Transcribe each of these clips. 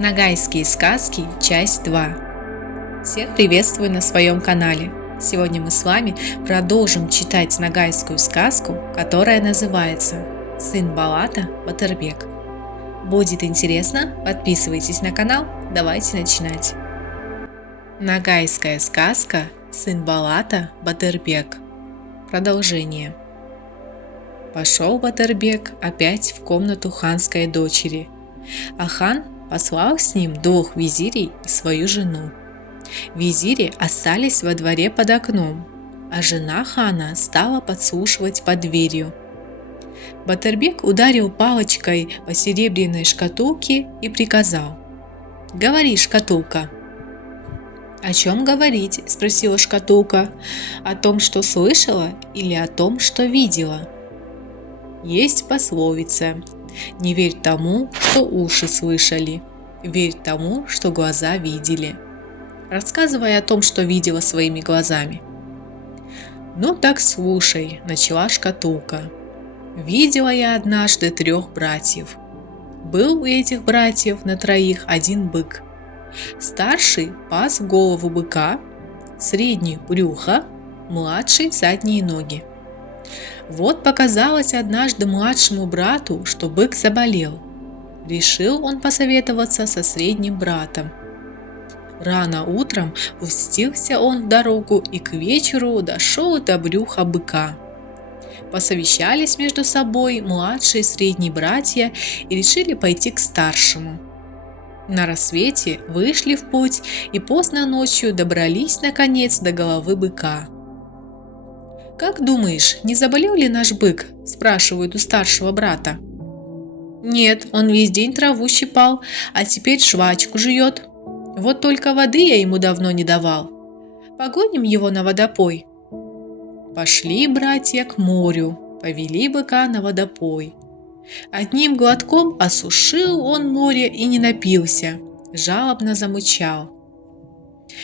Ногайские сказки, часть 2. Всех приветствую на своем канале. Сегодня мы с вами продолжим читать ногайскую сказку, которая называется «Сын Балата Батырбек». Будет интересно? Подписывайтесь на канал, давайте начинать. Ногайская сказка «Сын Балата Батырбек». Продолжение. Пошел Батырбек опять в комнату ханской дочери, а хан послал с ним 2 визирей и свою жену. Визири остались во дворе под окном, а жена хана стала подслушивать под дверью. Батырбек ударил палочкой по серебряной шкатулке и приказал: «Говори, шкатулка». «О чем говорить?» – спросила шкатулка. «О том, что слышала, или о том, что видела?» Есть пословица: «Не верь тому, что уши слышали, верь тому, что глаза видели». Рассказывай о том, что видела своими глазами. «Ну так слушай», – начала шкатулка. «Видела я однажды 3 братьев. Был у этих братьев на 3 один бык. Старший пас голову быка, средний – брюхо, младший – задние ноги. Вот показалось однажды младшему брату, что бык заболел. Решил он посоветоваться со средним братом. Рано утром пустился он в дорогу и к вечеру дошел до брюха быка. Посовещались между собой младшие и средние братья и решили пойти к старшему. На рассвете вышли в путь и поздно ночью добрались наконец до головы быка. «Как думаешь, не заболел ли наш бык?» – спрашивают у старшего брата. «Нет, он весь день траву щипал, а теперь жвачку жует. Вот только воды я ему давно не давал. Погоним его на водопой». Пошли братья к морю, повели быка на водопой. Одним глотком осушил он море и не напился, жалобно замычал.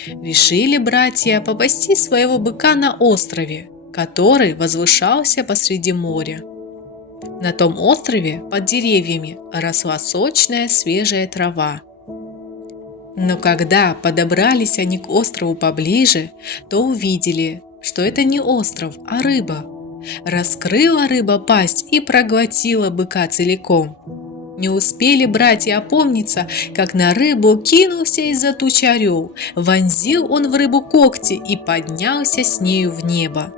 Решили братья попасти своего быка на острове, который возвышался посреди моря. На том острове под деревьями росла сочная свежая трава. Но когда подобрались они к острову поближе, то увидели, что это не остров, а рыба. Раскрыла рыба пасть и проглотила быка целиком. Не успели братья опомниться, как на рыбу кинулся из-за туч орел, вонзил он в рыбу когти и поднялся с нею в небо.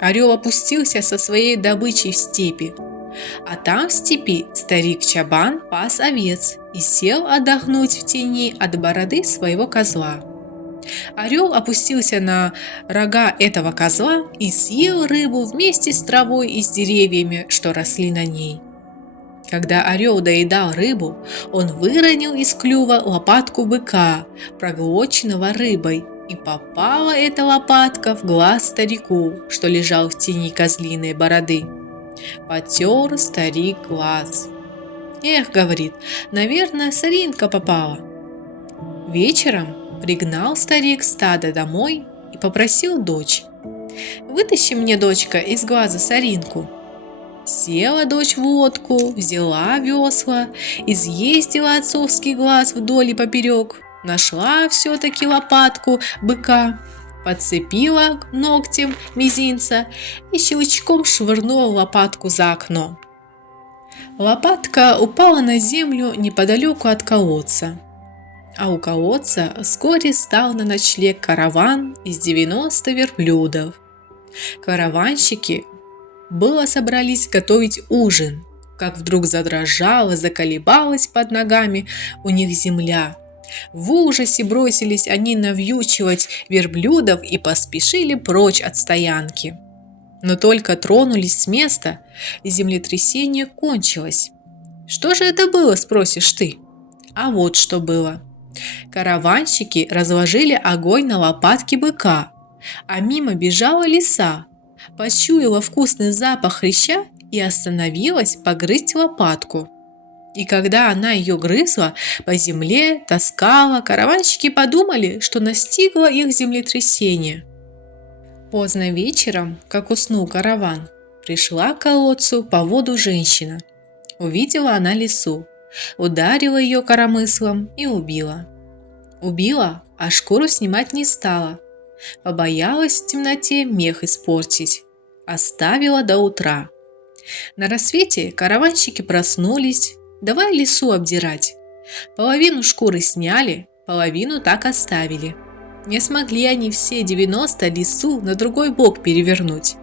Орел опустился со своей добычей в степи, а там в степи старик Чабан пас овец и сел отдохнуть в тени от бороды своего козла. Орел опустился на рога этого козла и съел рыбу вместе с травой и с деревьями, что росли на ней. Когда орел доедал рыбу, он выронил из клюва лопатку быка, проглоченного рыбой, и попала эта лопатка в глаз старику, что лежал в тени козлиной бороды. Потер старик глаз. «Эх, — говорит, — наверное, соринка попала». Вечером пригнал старик стадо домой и попросил дочь: «Вытащи мне, дочка, из глаза соринку». Села дочь в лодку, взяла весла, изъездила отцовский глаз вдоль и поперек, нашла все-таки лопатку быка, подцепила ногтем мизинца и щелчком швырнула лопатку за окно. Лопатка упала на землю неподалеку от колодца. А у колодца вскоре стал на ночлег караван из 90 верблюдов. Караванщики было собрались готовить ужин, как вдруг задрожала, заколебалась под ногами у них земля. В ужасе бросились они навьючивать верблюдов и поспешили прочь от стоянки. Но только тронулись с места, и землетрясение кончилось. «Что же это было?» – спросишь ты. А вот что было. Караванщики разложили огонь на лопатке быка, а мимо бежала лиса, почуяла вкусный запах хряща и остановилась погрызть лопатку. И когда она ее грызла, по земле таскала, караванщики подумали, что настигло их землетрясение. Поздно вечером, как уснул караван, пришла к колодцу по воду женщина. Увидела она лису, ударила ее коромыслом и убила. Убила, а шкуру снимать не стала. Побоялась в темноте мех испортить. Оставила до утра. На рассвете караванщики проснулись, давай лису обдирать. Половину шкуры сняли, половину так оставили. Не смогли они все 90 лису на другой бок перевернуть.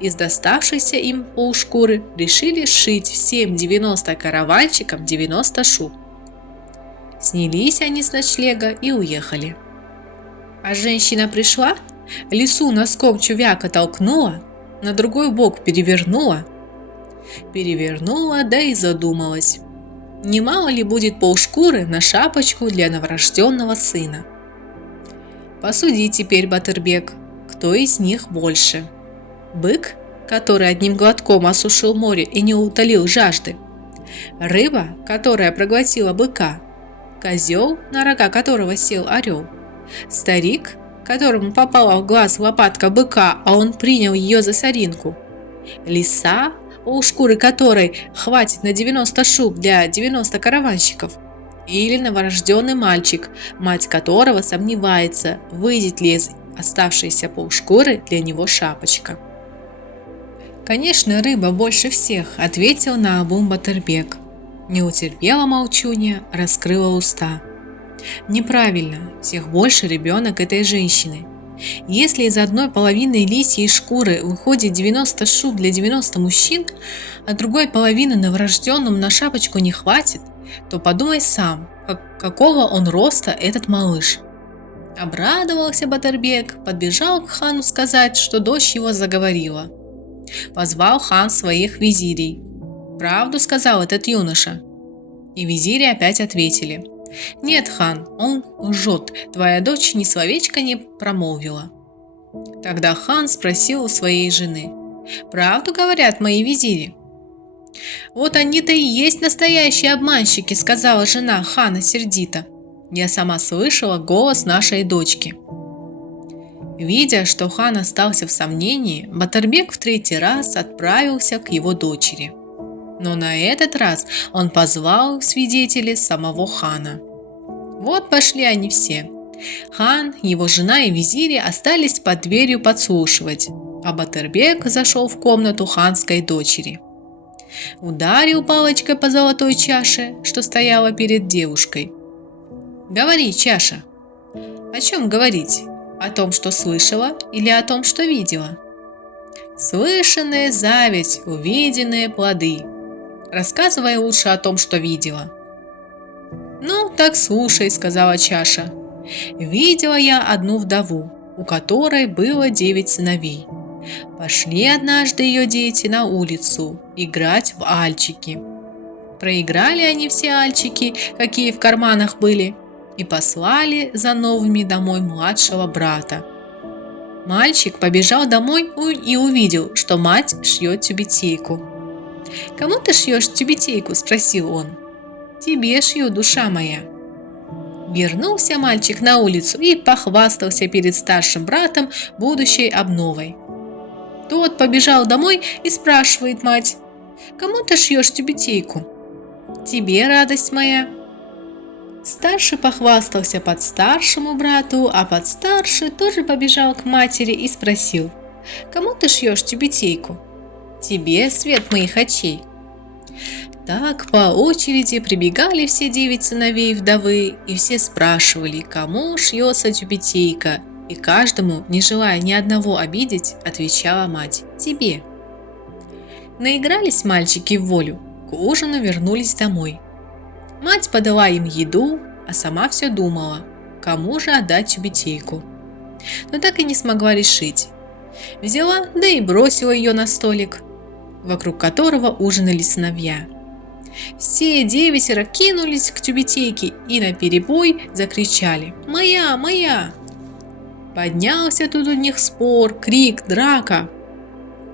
Из доставшейся им полшкуры решили сшить всем 90 караванщикам 90 шуб. Снялись они с ночлега и уехали. А женщина пришла, лису носком чувяка толкнула, на другой бок перевернула, да и задумалась. Немало ли будет полшкуры на шапочку для новорожденного сына? Посуди теперь, Батырбек, кто из них больше? Бык, который одним глотком осушил море и не утолил жажды? Рыба, которая проглотила быка? Козел, на рога которого сел орел? Старик, которому попала в глаз лопатка быка, а он принял ее за соринку? Лиса, у шкуры которой хватит на 90 шуб для 90 караванщиков? Или новорожденный мальчик, мать которого сомневается, выйдет ли из оставшейся полшкуры для него шапочка? Конечно, рыба больше всех, ответил наобум Батырбек. Не утерпела молчунья, раскрыла уста. Неправильно, всех больше ребенок этой женщины. Если из одной половины лисьей шкуры выходит 90 шуб для 90 мужчин, а другой половины новорожденному на шапочку не хватит, то подумай сам, какого он роста этот малыш. Обрадовался Батырбек, подбежал к хану сказать, что дочь его заговорила. Позвал хан своих визирей. Правду сказал этот юноша. И визири опять ответили: нет, хан, он лжет, твоя дочь ни словечко не промолвила. Тогда хан спросил у своей жены: правду говорят мои визири? Вот они-то и есть настоящие обманщики, сказала жена хана сердито. Я сама слышала голос нашей дочки. Видя, что хан остался в сомнении, Батырбек в третий раз отправился к его дочери. Но на этот раз он позвал свидетелей самого хана. Вот пошли они все. Хан, его жена и визири остались под дверью подслушивать, а Батырбек зашел в комнату ханской дочери. Ударил палочкой по золотой чаше, что стояла перед девушкой. «Говори, чаша». «О чем говорить? О том, что слышала, или о том, что видела?» «Слышанное зависть, увиденные плоды. Рассказывай лучше о том, что видела». «Ну, так слушай», — сказала чаша. «Видела я одну вдову, у которой было 9 сыновей. Пошли однажды ее дети на улицу играть в альчики. Проиграли они все альчики, какие в карманах были, и послали за новыми домой младшего брата. Мальчик побежал домой и увидел, что мать шьет тюбетейку. «Кому ты шьешь тюбетейку?» – спросил он. «Тебе шью, душа моя». Вернулся мальчик на улицу и похвастался перед старшим братом будущей обновой. Тот побежал домой и спрашивает мать: «Кому ты шьешь тюбетейку?» «Тебе, радость моя». Старший похвастался подстаршему брату, а подстарший тоже побежал к матери и спросил: «Кому ты шьешь тюбетейку?» «Тебе, свет моих очей». Так по очереди прибегали все 9 сыновей вдовы, и все спрашивали, кому шьется тюбетейка, и каждому, не желая ни одного обидеть, отвечала мать: «Тебе». Наигрались мальчики в волю, к ужину вернулись домой. Мать подала им еду, а сама все думала, кому же отдать тюбетейку. Но так и не смогла решить. Взяла, да и бросила ее на столик, вокруг которого ужинали сыновья. Все 9 кинулись к тюбетейке и наперебой закричали: «Моя, моя!» Поднялся тут у них спор, крик, драка.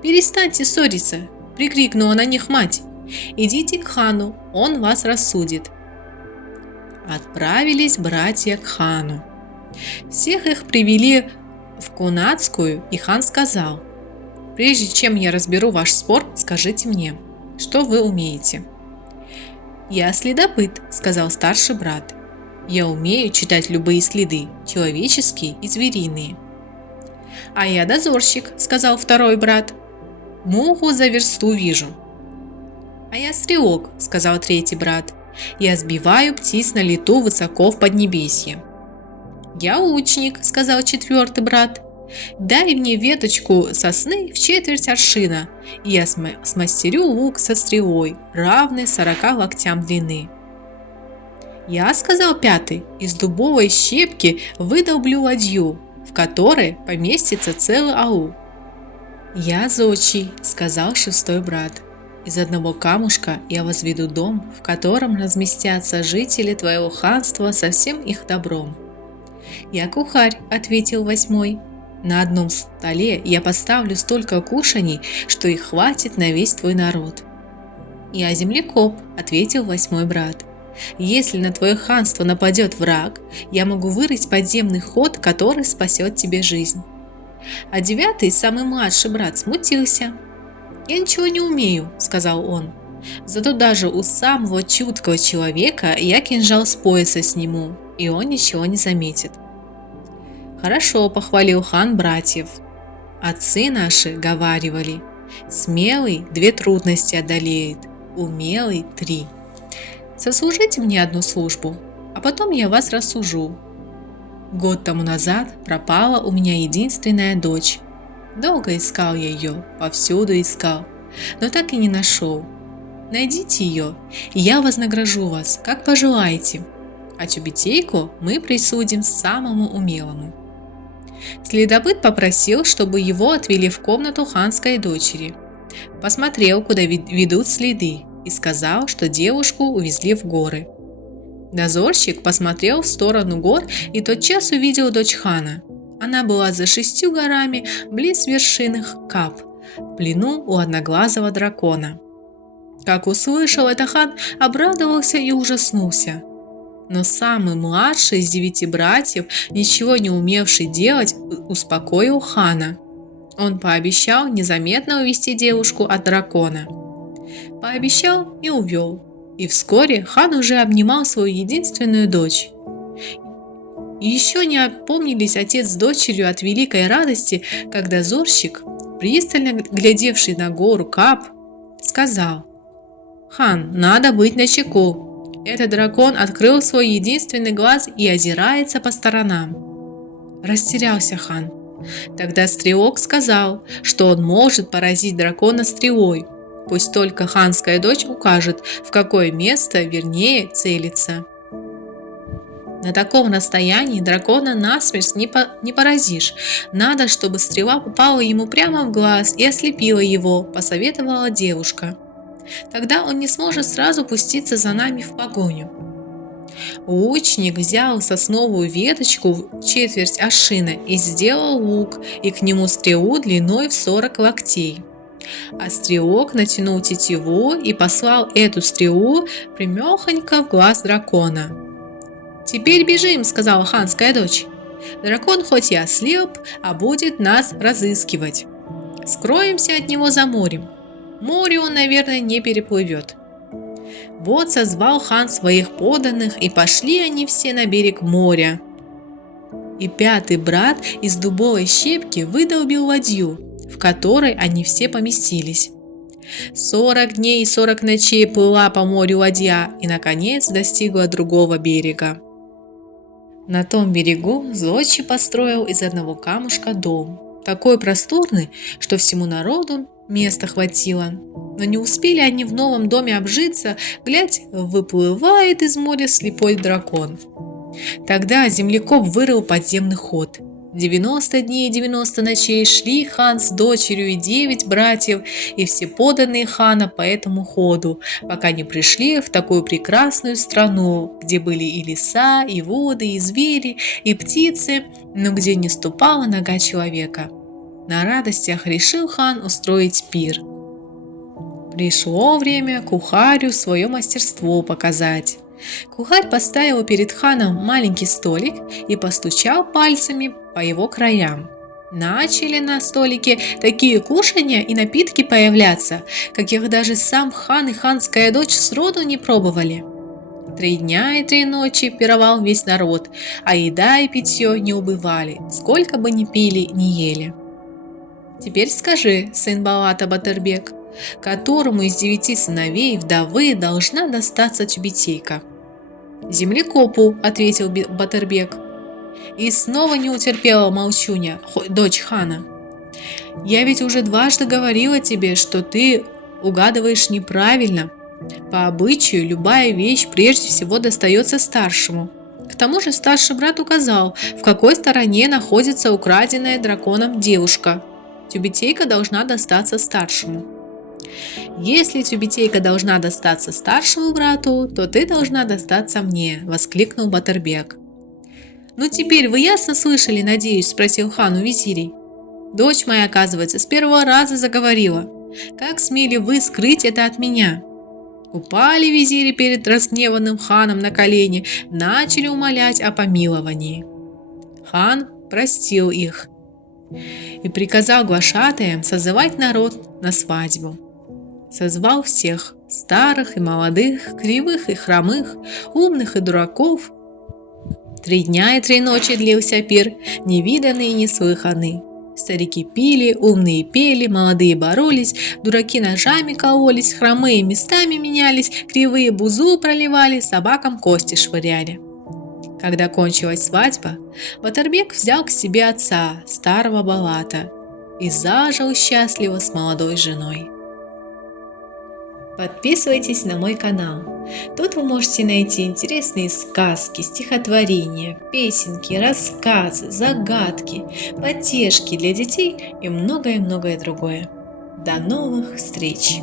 «Перестаньте ссориться!» – прикрикнула на них мать. «Идите к хану, он вас рассудит». Отправились братья к хану. Всех их привели в Кунацкую, и хан сказал: «Прежде чем я разберу ваш спор, скажите мне, что вы умеете». «Я следопыт», — сказал старший брат. «Я умею читать любые следы, человеческие и звериные». «А я дозорщик», — сказал второй брат. «Муху за версту вижу». «А я стрелок», — сказал третий брат. «Я сбиваю птиц на лету высоко в поднебесье». «Я лучник», — сказал четвертый брат. «Дай мне веточку сосны в четверть аршина, и я смастерю лук со стрелой, равной 40 локтям длины». «Я», — сказал пятый, — «из дубовой щепки выдолблю ладью, в которой поместится целый аул». «Я зодчий», — сказал шестой брат. «Из одного камушка я возведу дом, в котором разместятся жители твоего ханства со всем их добром». «Я кухарь», — ответил восьмой. «На одном столе я поставлю столько кушаний, что их хватит на весь твой народ». «Я землекоп», — ответил восьмой брат. «Если на твое ханство нападет враг, я могу вырыть подземный ход, который спасет тебе жизнь». А девятый, самый младший брат, смутился. «Я ничего не умею», — сказал он. «Зато даже у самого чуткого человека я кинжал с пояса сниму, и он ничего не заметит». «Хорошо», — похвалил хан братьев. «Отцы наши говаривали: смелый 2 трудности одолеет, умелый 3. Сослужите мне одну службу, а потом я вас рассужу. Год тому назад пропала у меня единственная дочь. Долго искал я ее, повсюду искал, но так и не нашел. Найдите ее, и я вознагражу вас, как пожелаете, а тюбетейку мы присудим самому умелому». Следопыт попросил, чтобы его отвели в комнату ханской дочери. Посмотрел, куда ведут следы, и сказал, что девушку увезли в горы. Дозорщик посмотрел в сторону гор и тотчас увидел дочь хана. Она была за 6 горами, близ вершины Кап, в плену у одноглазого дракона. Как услышал это, хан обрадовался и ужаснулся. Но самый младший из 9 братьев, ничего не умевший делать, успокоил хана. Он пообещал незаметно увести девушку от дракона. Пообещал и увел. И вскоре хан уже обнимал свою единственную дочь. И еще не опомнились отец с дочерью от великой радости, когда дозорщик, пристально глядевший на гору Кап, сказал: «Хан, надо быть начеку. Этот дракон открыл свой единственный глаз и озирается по сторонам». Растерялся хан. Тогда стрелок сказал, что он может поразить дракона стрелой. Пусть только ханская дочь укажет, в какое место вернее целиться. На таком расстоянии дракона насмерть не поразишь. Надо, чтобы стрела попала ему прямо в глаз и ослепила его, посоветовала девушка. Тогда он не сможет сразу пуститься за нами в погоню. Лучник взял сосновую веточку в четверть аршина и сделал лук, и к нему стрелу длиной в 40 локтей. А стрелок натянул тетиву и послал эту стрелу прямехонько в глаз дракона. «Теперь бежим», — сказала ханская дочь. «Дракон хоть и ослеп, а будет нас разыскивать. Скроемся от него за морем. Море он, наверное, не переплывет». Вот созвал хан своих подданных, и пошли они все на берег моря. И 5-й брат из дубовой щепки выдолбил ладью, в которой они все поместились. 40 дней и 40 ночей плыла по морю ладья и, наконец, достигла другого берега. На том берегу зодчий построил из одного камушка дом, такой просторный, что всему народу места хватило. Но не успели они в новом доме обжиться, глядь, выплывает из моря слепой дракон. Тогда землекоп вырыл подземный ход. 90 дней и 90 ночей шли хан с дочерью и 9 братьев, и все подданные хана по этому ходу, пока не пришли в такую прекрасную страну, где были и леса, и воды, и звери, и птицы, но где не ступала нога человека. На радостях решил хан устроить пир. Пришло время кухарю свое мастерство показать. Кухарь поставил перед ханом маленький столик и постучал пальцами по его краям. Начали на столике такие кушанья и напитки появляться, каких даже сам хан и ханская дочь сроду не пробовали. 3 дня и 3 ночи пировал весь народ, а еда и питье не убывали, сколько бы ни пили, ни ели. Теперь скажи, сын Балата Батырбек, которому из 9 сыновей вдовы должна достаться тюбетейка? Землекопу, ответил Батырбек. И снова не утерпела молчуня, дочь хана. Я ведь уже дважды говорила тебе, что ты угадываешь неправильно. По обычаю, любая вещь прежде всего достается старшему. К тому же старший брат указал, в какой стороне находится украденная драконом девушка. Тюбетейка должна достаться старшему. Если тюбетейка должна достаться старшему брату, то ты должна достаться мне, воскликнул Батырбек. Ну теперь вы ясно слышали, надеюсь, спросил хан у визирей. Дочь моя, оказывается, с первого раза заговорила. Как смели вы скрыть это от меня? Упали визири перед разгневанным ханом на колени, начали умолять о помиловании. Хан простил их и приказал глашатаям созывать народ на свадьбу. Созвал всех, старых и молодых, кривых и хромых, умных и дураков. 3 дня и 3 ночи длился пир, невиданный и неслыханный. Старики пили, умные пели, молодые боролись, дураки ножами кололись, хромые местами менялись, кривые бузу проливали, собакам кости швыряли. Когда кончилась свадьба, Батырбек взял к себе отца, старого Балата, и зажил счастливо с молодой женой. Подписывайтесь на мой канал. Тут вы можете найти интересные сказки, стихотворения, песенки, рассказы, загадки, потешки для детей и многое-многое другое. До новых встреч!